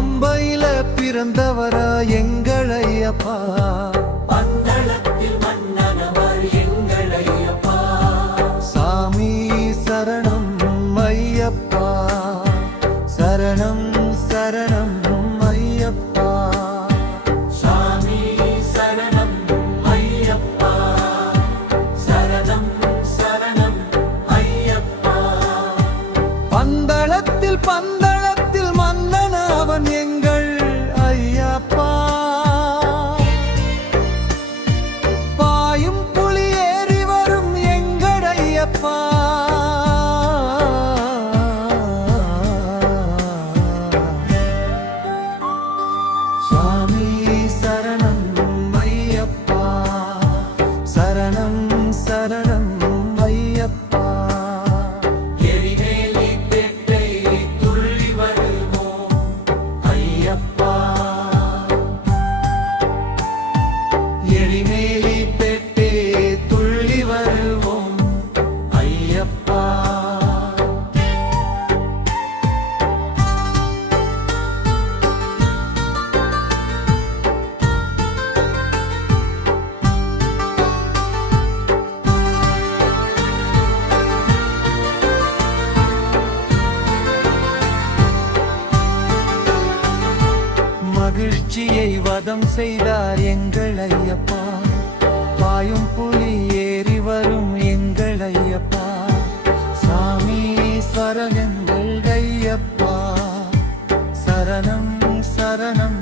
பம்பையில பிறந்தவரா எங்கள் ஐயப்பா, பந்தளத்தில் மன்னனவர் எங்கள் ஐயப்பா. சாமி சரணம் ஐயப்பா, சரணம் சரணம் ஐயப்பா. சாமி சரணம் ஐயப்பா, சரணம் சரணம் ஐயப்பா. பந்தளத்தில் பந்தளத்தில் மன்னன் அவன் எங்கள் ஐயப்பா, பாயும் புலி ஏறி வரும் எங்கள் ஐயப்பா. சாமி சரணம் ஐயப்பா, சரணம் சரணம் ஐயப்பா. எரிமேலி பேட்டை துள்ளி வருவோம் ஐயப்பா. எரிமேலி பெட்டே துள்ளி வருவோம் ஐயப்பா. மகிழ்ச்சியை வதம் செய்தார் எங்கள் ஐயப்பா, பாயும் புலி ஏறி வரும் எங்கள் ஐயப்பா. சாமி சரணங்கள் ஐயப்பா, சரணம் சரணம்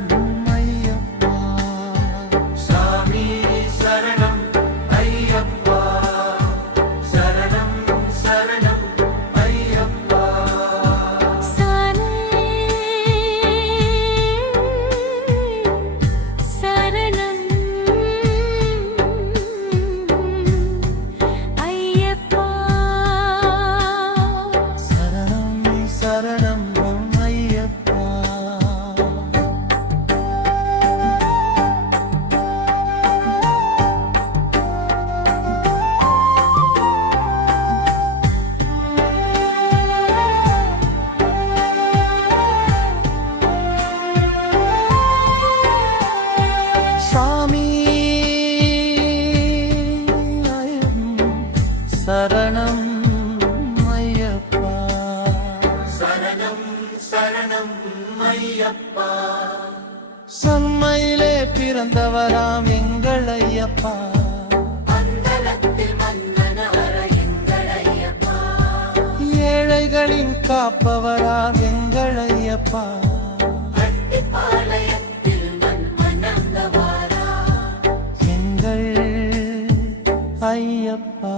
ஐயப்பா. சாமி சரணம் ஐயப்பா, சரணம் சரணம் ஐயப்பா. சரணம் ஐயப்பா, சரணம் சரணம் ஐயப்பா. சாமி சரணம் ஐயப்பா, சரணம் சரணம் ஐயப்பா. சம்மையிலே பிறந்தவராம் எங்கள் ஐயப்பா, பந்தளத்தில் மன்னனவர் எங்கள் ஐயப்பா. ஏழைகளின் காப்பவராம் எங்கள் ஐயப்பா. பட்டிப்பாளையத்தில் மணந்தவாரா எங்கள் ஐயப்பா.